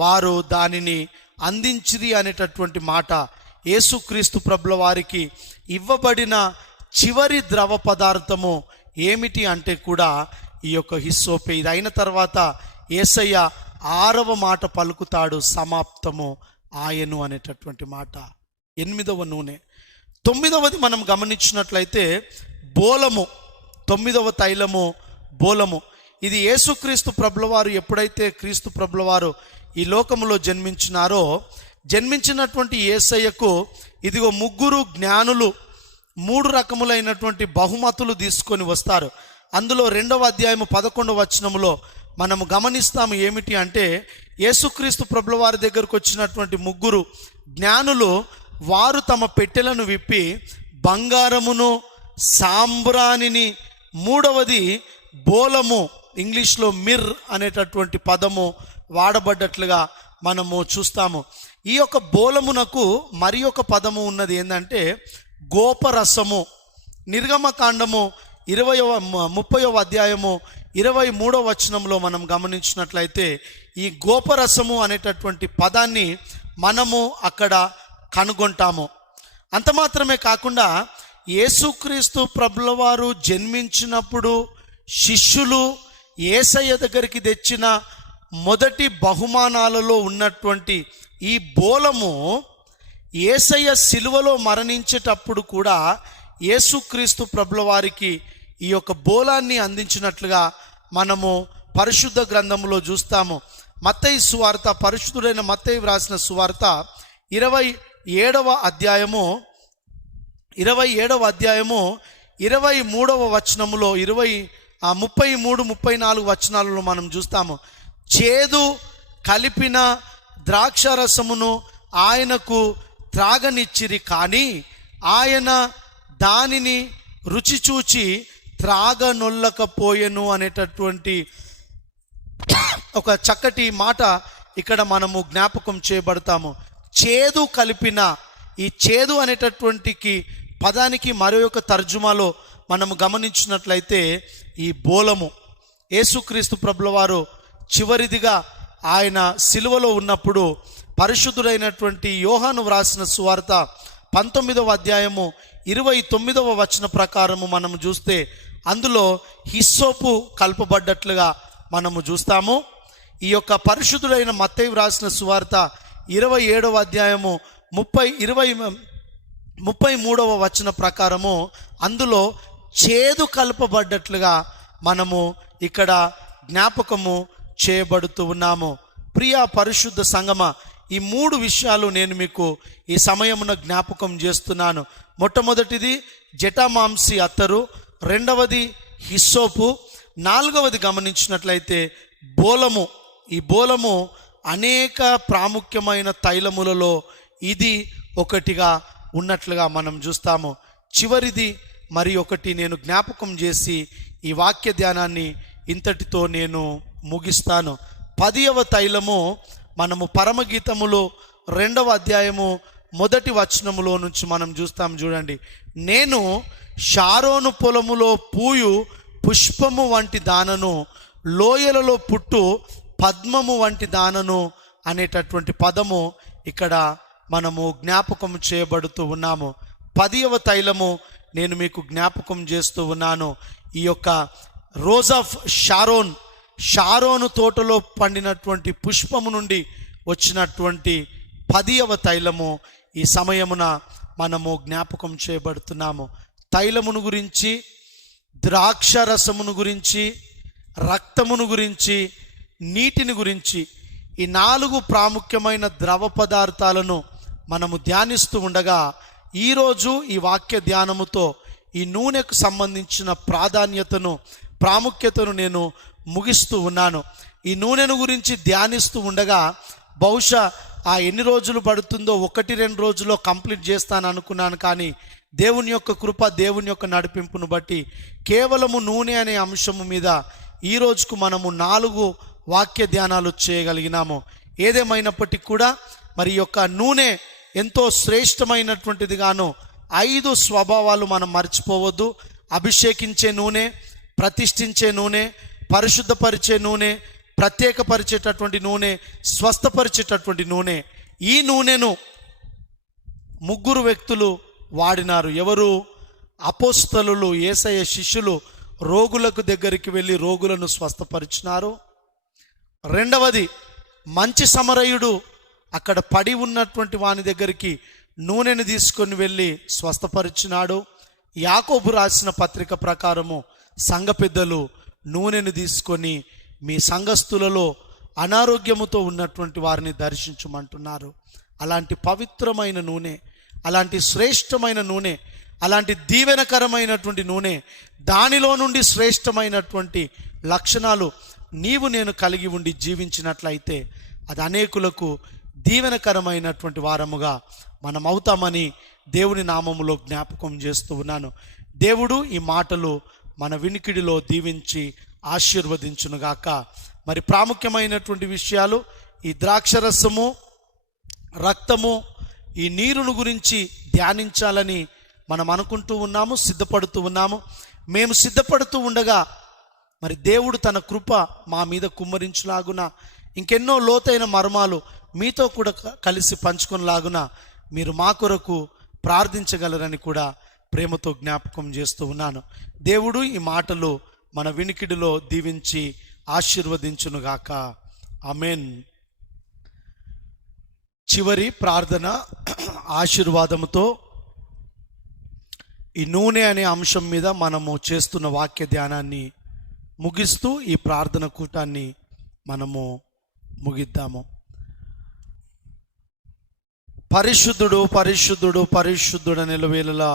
వారు దానిని అందించిరి అనేటటువంటి మాట. యేసుక్రీస్తు ప్రభుల వారికి ఇవ్వబడిన చివరి ద్రవ పదార్థము ఏమిటి అంటే కూడా ఈ యొక్క హిస్సోపే. ఇది అయిన తర్వాత యేసయ్య 6వ మాట పలుకుతాడు, సమాప్తము ఆయను అనేటటువంటి మాట. 8వ నూనె. 9వది మనం గమనించినట్లయితే బోలము. 9వ తైలము బోలము. ఇది యేసుక్రీస్తు ప్రభుల వారు ఎప్పుడైతే క్రీస్తు ప్రభుల వారు ఈ లోకములో జన్మించినారో, జన్మించినటువంటి యేసయ్యకు ఇదిగో 3 జ్ఞానులు 3 రకములైనటువంటి బహుమతులు తీసుకొని వస్తారు. అందులో 2వ అధ్యాయము 11వ వచనములో మనము గమనిస్తాము ఏమిటి అంటే, యేసుక్రీస్తు ప్రభుల వారి దగ్గరకు వచ్చినటువంటి 3 జ్ఞానులు వారు తమ పెట్టెలను విప్పి బంగారమును సాంబ్రాణిని, 3వది బోలము, ఇంగ్లీష్లో మిర్ అనేటటువంటి పదము వాడబడ్డట్లుగా మనము చూస్తాము. ఈ యొక్క బోలమునకు మరి ఒక పదము ఉన్నది ఏంటంటే గోపరసము. నిర్గమకాండము 30వ అధ్యాయము 23వ వచనంలో మనం గమనించినట్లయితే ఈ గోపరసము అనేటటువంటి పదాన్ని మనము అక్కడ కనుగొంటాము. అంత మాత్రమే కాకుండా యేసుక్రీస్తు ప్రభుల వారు జన్మించినప్పుడు శిష్యులు యేసయ్య దగ్గరికి తెచ్చిన మొదటి బహుమానాలలో ఉన్నటువంటి ఈ బోలము యేసయ్య సిలువలో మరణించేటప్పుడు కూడా యేసుక్రీస్తు ప్రభుల వారికి ఈ యొక్క బోలాన్ని అందించినట్లుగా మనము పరిశుద్ధ గ్రంథంలో చూస్తాము. మత్తయి సువార్త, పరిశుద్ధుడైన మత్తయి వ్రాసిన సువార్త 27వ అధ్యాయము 23వ వచనములో 33-34 వచనాలలో మనం చూస్తాము. చేదు కలిపిన ద్రాక్షరసమును ఆయనకు త్రాగనిచ్చిరి, కానీ ఆయన దానిని రుచి చూచి త్రాగనొల్లకపోయెను అనేటటువంటి ఒక చక్కటి మాట ఇక్కడ మనము జ్ఞాపకం చేయబడతాము. చేదు కలిపిన, ఈ చేదు అనేటటువంటి పదానికి మరొక తర్జుమాలో మనము గమనించినట్లయితే ఈ బోలము. యేసుక్రీస్తు ప్రభుల వారు చివరిదిగా ఆయన సిలువలో ఉన్నప్పుడు పరిశుద్ధుడైనటువంటి యోహాను వ్రాసిన సువార్త 19వ అధ్యాయము 29వ వచన ప్రకారము మనము చూస్తే అందులో హిస్సోపు కలపబడ్డట్లుగా మనము చూస్తాము. ఈ యొక్క పరిశుద్ధుడైన మత్తయి వ్రాసిన సువార్త 27వ అధ్యాయము 33వ వచన ప్రకారము అందులో చేదు కలపబడ్డట్లుగా మనము ఇక్కడ జ్ఞాపకము చేయబడుతూ ఉన్నాము. ప్రియ పరిశుద్ధ సంగమ, ఈ 3 విషయాలు నేను మీకు ఈ సమయమున జ్ఞాపకం చేస్తున్నాను. మొట్టమొదటిది జటామాంసి అత్తరు, రెండవది హిస్సోపు, 4వది గమనించినట్లయితే బోలము. ఈ బోలము అనేక ప్రాముఖ్యమైన తైలములలో ఇది ఒకటిగా ఉన్నట్లుగా మనం చూస్తాము. చివరిది మరి ఒకటి నేను జ్ఞాపకం చేసి ఈ వాక్య ధ్యానాన్ని ఇంతటితో నేను ముగిస్తాను. 10వ తైలము మనము పరమగీతములో 2వ అధ్యాయము 1వ వచనములో నుంచి మనం చూస్తాం. చూడండి, నేను షారోను పొలములో పూయు పుష్పము వంటి దానను, లోయలలో పుట్టు పద్మము వంటి దానను అనేటటువంటి పదము ఇక్కడ మనము జ్ఞాపకం చేయబడుతూ ఉన్నాము. 10వ తైలము నేను మీకు జ్ఞాపకం చేస్తూ ఉన్నాను. ఈ యొక్క రోజ్ ఆఫ్ షారోను తోటలో పండినటువంటి పుష్పము నుండి వచ్చినటువంటి 10వ తైలము ఈ సమయమున మనము జ్ఞాపకం చేయబడుతున్నాము. తైలమును గురించి, ద్రాక్ష రసమును గురించి, రక్తమును గురించి, నీటిని గురించి, ఈ 4 ప్రాముఖ్యమైన ద్రవ పదార్థాలను మనము ధ్యానిస్తూ ఉండగా ఈరోజు ఈ వాక్య ధ్యానముతో ఈ నూనెకు సంబంధించిన ప్రాముఖ్యతను నేను ముగిస్తూ ఉన్నాను. ఈ నూనెను గురించి ధ్యానిస్తూ ఉండగా బహుశా ఎన్ని రోజులు పడుతుందో 1-2 రోజుల్లో కంప్లీట్ చేస్తాను అనుకున్నాను. కానీ దేవుని యొక్క కృప, దేవుని యొక్క నడిపింపును బట్టి కేవలము నూనె అనే అంశము మీద ఈ రోజుకు మనము 4 వాక్య ధ్యానాలు చేయగలిగినాము. ఏదేమైనప్పటికీ కూడా మరి యొక్క నూనె ఎంతో శ్రేష్టమైనటువంటిది గాను 5 స్వభావాలు మనం మర్చిపోవద్దు. అభిషేకించే నూనె, ప్రతిష్ఠించే నూనె, పరిశుద్ధపరిచే నూనె, ప్రత్యేకపరిచేటటువంటి నూనె, స్వస్థపరిచేటటువంటి నూనె. ఈ నూనెను 3 వ్యక్తులు వాడినారు. ఎవరు? అపోస్తలులు, యేసయ్య శిష్యులు రోగులకు దగ్గరికి వెళ్ళి రోగులను స్వస్థపరిచినారు. 2వది, మంచి సమరయుడు అక్కడ పడి ఉన్నటువంటి వాని దగ్గరికి నూనెను తీసుకొని వెళ్ళి స్వస్థపరిచినాడు. యాకోబు రాసిన పత్రిక ప్రకారము సంఘ పెద్దలు నూనెను తీసుకొని మీ సంఘస్థులలో అనారోగ్యముతో ఉన్నటువంటి వారిని దర్శించమంటున్నారు. అలాంటి పవిత్రమైన నూనె, అలాంటి శ్రేష్టమైన నూనె, అలాంటి దీవెనకరమైనటువంటి నూనె, దానిలో నుండి శ్రేష్టమైనటువంటి లక్షణాలు నీవు నేను కలిగి ఉండి జీవించినట్లయితే అది అనేకులకు దీవెనకరమైనటువంటి వారముగా మనం అవుతామని దేవుని నామములో జ్ఞాపకం చేస్తూ ఉన్నాను. దేవుడు ఈ మాటలు మన వినికిడిలో దీవించి ఆశీర్వదించునుగాక. మరి ప్రాముఖ్యమైనటువంటి విషయాలు ఈ ద్రాక్షరసము, రక్తము, ఈ నీరును గురించి ధ్యానించాలని మనం అనుకుంటూ ఉన్నాము, సిద్ధపడుతూ ఉన్నాము. మేము సిద్ధపడుతూ ఉండగా మరి దేవుడు తన కృప మా మీద కుమ్మరించులాగున ఇంకెన్నో లోతైన మర్మాలు మీతో కూడా కలిసి పంచుకునేలాగున మీరు మా కొరకు ప్రార్థించగలరని కూడా ప్రేమతో జ్ఞాపకం చేస్తూ ఉన్నాను. దేవుడు ఈ మాటలు మన వినికిడిలో దీవించి ఆశీర్వదించునుగాక. ఆమేన్. చివరి ప్రార్థన ఆశీర్వాదముతో ఈ నూనె అనే అంశం మీద మనము చేస్తున్న వాక్య ధ్యానాన్ని ముగిస్తూ ఈ ప్రార్థన కూటాన్ని మనము ముగిద్దాము. పరిశుద్ధుడు, పరిశుద్ధుడు, పరిశుద్ధుడు నిలవేళలా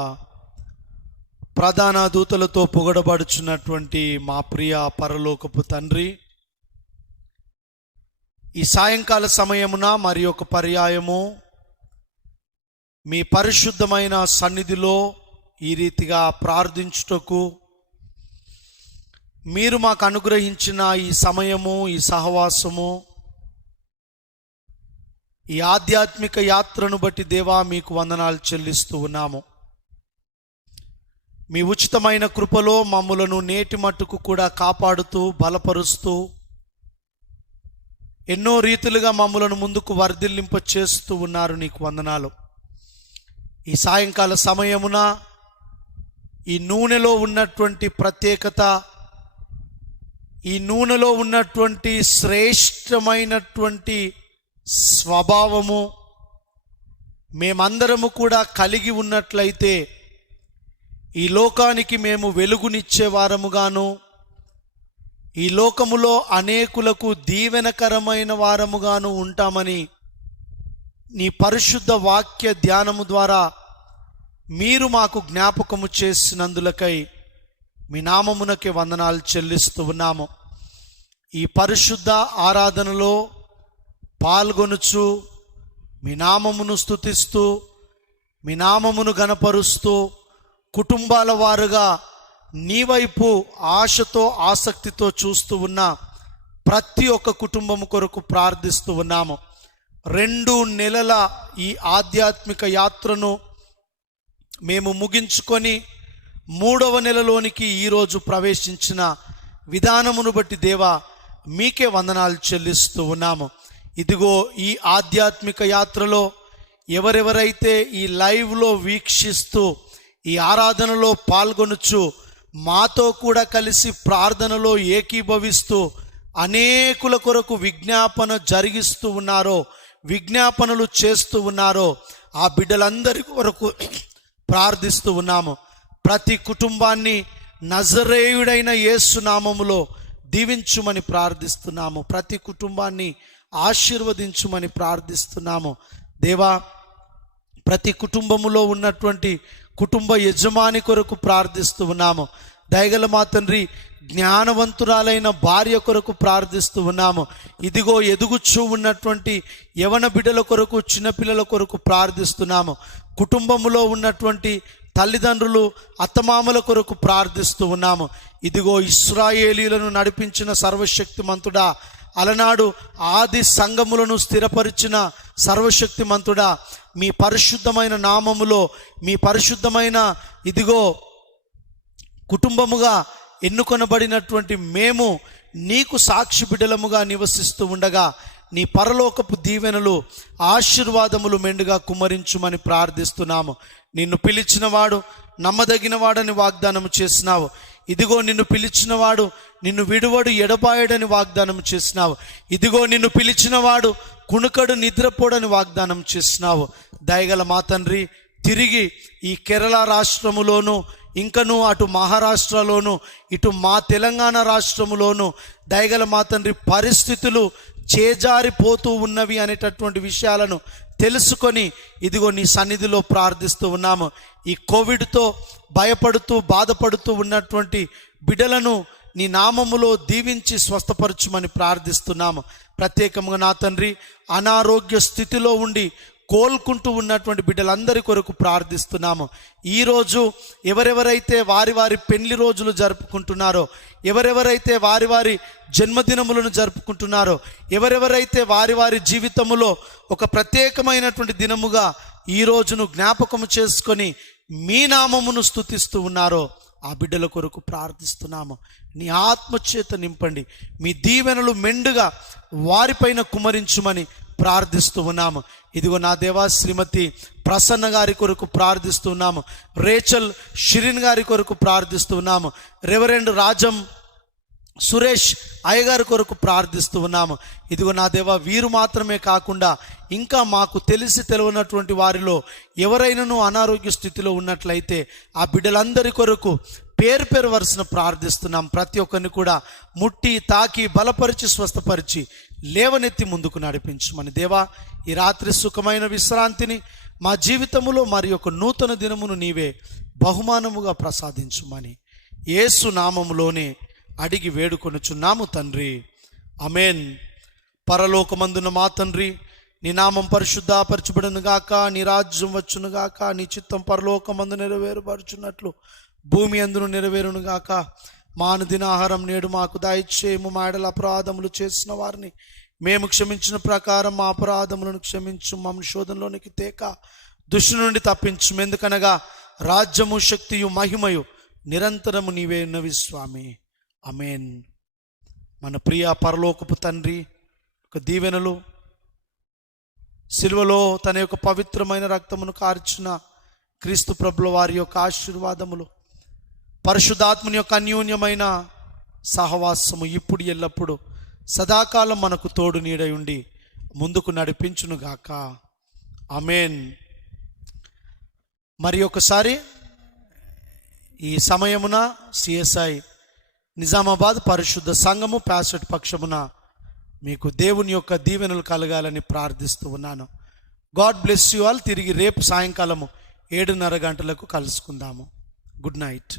ప్రధాన దూతలతో పొగడబడుచున్నటువంటి మా ప్రియ పరలోకపు తండ్రి, ఈ సాయంకాల సమయమున మరి ఒక పర్యాయము మీ పరిశుద్ధమైన సన్నిధిలో ఈ రీతిగా ప్రార్థించుటకు మీరు మాకు అనుగ్రహించిన ఈ సమయము, ఈ సహవాసము, ఈ ఆధ్యాత్మిక యాత్రను బట్టి దేవా మీకు వందనాలు చెల్లిస్తూ ఉన్నాము. మీ ఉచితమైన కృపలో మమ్ములను నేటి మట్టుకు కూడా కాపాడుతూ బలపరుస్తూ ఎన్నో రీతులుగా మమ్ములను ముందుకు వర్ధిల్లింప చేస్తూ ఉన్నారు. నీకు వందనాలు. ఈ సాయంకాల సమయమున ఈ నూనెలో ఉన్నటువంటి ప్రత్యేకత, ఈ నూనెలో ఉన్నటువంటి శ్రేష్టమైనటువంటి స్వభావము మేమందరము కూడా కలిగి ఉన్నట్లయితే ఈ లోకానికి మేము వెలుగునిచ్చే వారముగాను, ఈ లోకములో అనేకులకు దీవెనకరమైన వారముగాను ఉంటామని నీ పరిశుద్ధ వాక్య ధ్యానము ద్వారా మీరు మాకు జ్ఞాపకము చేసినందులకై మీ నామమునకే వందనాలు చెల్లిస్తూ ఉన్నాము. ఈ పరిశుద్ధ ఆరాధనలో పాల్గొనుచు మీ నామమును స్తుతిస్తూ, మీ నామమును గణపరుస్తూ కుటుంబాల వారుగా నీ వైపు ఆశతో ఆసక్తితో చూస్తూ ఉన్న ప్రతి ఒక్క కుటుంబం కొరకు ప్రార్థిస్తూ ఉన్నాము. 2 నెలల ఈ ఆధ్యాత్మిక యాత్రను మేము ముగించుకొని 3వ నెలలోనికి ఈరోజు ప్రవేశించిన విధానమును బట్టి దేవా మీకే వందనాలు చెల్లిస్తూ ఉన్నాము. ఇదిగో ఈ ఆధ్యాత్మిక యాత్రలో ఎవరెవరైతే ఈ లైవ్లో వీక్షిస్తూ ఈ ఆరాధనలో పాల్గొనుచు మాతో కూడా కలిసి ప్రార్థనలో ఏకీభవిస్తూ అనేకుల కొరకు విజ్ఞాపన జరిగిస్తూ ఉన్నారో, విజ్ఞాపనలు చేస్తూ ఉన్నారో ఆ బిడ్డలందరి కొరకు ప్రార్థిస్తూ ఉన్నాము. ప్రతి కుటుంబాన్ని నజరేయుడైన యేసు నామములో దీవించుమని ప్రార్థిస్తున్నాము. ప్రతి కుటుంబాన్ని ఆశీర్వదించుమని ప్రార్థిస్తున్నాము. దేవా, ప్రతి కుటుంబములో ఉన్నటువంటి కుటుంబ యజమాని కొరకు ప్రార్థిస్తూ ఉన్నాము. దయగల మా తండ్రి, జ్ఞానవంతురాలైన భార్య కొరకు ప్రార్థిస్తూ ఉన్నాము. ఇదిగో ఎదుగుచూ ఉన్నటువంటి యవన బిడ్డల కొరకు, చిన్నపిల్లల కొరకు ప్రార్థిస్తున్నాము. కుటుంబములో ఉన్నటువంటి తల్లిదండ్రులు, అత్తమామల కొరకు ప్రార్థిస్తూ ఉన్నాము. ఇదిగో ఇశ్రాయేలీలను నడిపించిన సర్వశక్తిమంతుడా, అలనాడు ఆది సంఘములను స్థిరపరిచిన సర్వశక్తిమంతుడా, మీ పరిశుద్ధమైన నామములో, మీ పరిశుద్ధమైన ఇదిగో కుటుంబముగా ఎన్నుకొనబడినటువంటి మేము నీకు సాక్షి బిడ్డలముగా నివసిస్తూ ఉండగా నీ పరలోకపు దీవెనలు, ఆశీర్వాదములు మెండుగా కుమ్మరించుమని ప్రార్థిస్తున్నాము. నిన్ను పిలిచినవాడు నమ్మదగినవాడని వాగ్దానం చేసినావు. ఇదిగో నిన్ను పిలిచినవాడు నిన్ను విడువడు, ఎడబాయడని వాగ్దానం చేసినావు. ఇదిగో నిన్ను పిలిచినవాడు కుణుకడు, నిద్రపోడని వాగ్దానం చేసినావు. దయగల మా తండ్రి, తిరిగి ఈ కేరళ రాష్ట్రములోను, ఇంకను అటు మహారాష్ట్రలోను, ఇటు మా తెలంగాణ రాష్ట్రములోను దయగల మా తండ్రి పరిస్థితులు చేజారిపోతూ ఉన్నవి అనేటటువంటి విషయాలను తెలుసుకొని ఇదిగో నీ సన్నిధిలో ప్రార్థిస్తూ ఉన్నాము. ఈ కోవిడ్తో భయపడుతూ బాధపడుతూ ఉన్నటువంటి బిడ్డలను నీ నామములో దీవించి స్వస్థపరచుమని ప్రార్థిస్తున్నాము. ప్రత్యేకంగా నా తండ్రి, అనారోగ్య స్థితిలో ఉండి కోలుకుంటూ ఉన్నటువంటి బిడ్డలందరి కొరకు ప్రార్థిస్తున్నాము. ఈరోజు ఎవరెవరైతే వారి వారి పెళ్లి రోజులు జరుపుకుంటున్నారో, ఎవరెవరైతే వారి వారి జన్మదినములను జరుపుకుంటున్నారో, ఎవరెవరైతే వారి వారి జీవితములో ఒక ప్రత్యేకమైనటువంటి దినముగా ఈ రోజును జ్ఞాపకము చేసుకొని మీ నామమును స్తుతిస్తూ ఉన్నారో ఆ బిడ్డల కొరకు ప్రార్థిస్తున్నాము. నీ ఆత్మచేత నింపండి, మీ దీవెనలు మెండుగా వారిపైన కుమరించుమని ప్రార్థిస్తూ ఉన్నాము. ఇదిగో నా దేవా, శ్రీమతి ప్రసన్న గారి కొరకు ప్రార్థిస్తున్నాము. రేచల్ షిరిన్ గారి కొరకు ప్రార్థిస్తున్నాము. రెవరెండ్ రాజం సురేష్ అయ్యగారి కొరకు ప్రార్థిస్తూ ఉన్నాము. ఇదిగో నా దేవా, వీరు మాత్రమే కాకుండా ఇంకా మాకు తెలిసి తెలియనటువంటి వారిలో ఎవరైనాను అనారోగ్య స్థితిలో ఉన్నట్లయితే ఆ బిడ్డలందరి కొరకు పేరు పేరు వరుసన ప్రార్థిస్తున్నాం. ప్రతి ఒక్కరిని కూడా ముట్టి తాకి బలపరిచి స్వస్థపరిచి లేవనెత్తి ముందుకు నడిపించుమని దేవా, ఈ రాత్రి సుఖమైన విశ్రాంతిని మా జీవితములో మరి ఒక నూతన దినమును నీవే బహుమానముగా ప్రసాదించుమని యేసు నామములోనే అడిగి వేడుకొనుచున్నాము తండ్రి, ఆమేన్. పరలోకమందున మా తండ్రి, నీ నామం పరిశుద్ధపరచబడును గాక, నీ రాజ్యం వచ్చును గాక, నీ చిత్తం పరలోకమందు నెరవేరుపరచున్నట్లు భూమి అందును నెరవేరును గాక. మా అనుదిన ఆహారం నేడు మాకు దయచేయము. మా ఎడల అపరాధములు చేసిన వారిని మేము క్షమించిన ప్రకారం మా అపరాధములను క్షమించు. మమ్మల్ని శోధనలోనికి తేక దుష్టు నుండి తప్పించు. ఎందుకనగా రాజ్యము, శక్తియు, మహిమయు నిరంతరము నీవే ఉన్నవి స్వామి, ఆమేన్. మన ప్రియ పరలోకపు తండ్రి యొక్క దీవెనలు, సిలువలో తన యొక్క పవిత్రమైన రక్తమును కార్చిన క్రీస్తు ప్రభుల వారి యొక్క ఆశీర్వాదములు, పరిశుద్ధాత్మని యొక్క అన్యోన్యమైన సహవాసము ఇప్పుడు ఎల్లప్పుడు సదాకాలం మనకు తోడు నీడై ఉండి ముందుకు నడిపించునుగాక, ఆమేన్. మరి ఒకసారి ఈ సమయమున సిఎస్ఐ నిజామాబాద్ పరిశుద్ధ సంఘము ప్యాసెట్ పక్షమున మీకు దేవుని యొక్క దీవెనలు కలగాలని ప్రార్థిస్తూ ఉన్నాను. God bless you all. తిరిగి రేపు సాయంకాలము 7:30 గంటలకు కలుసుకుందాము. Good night.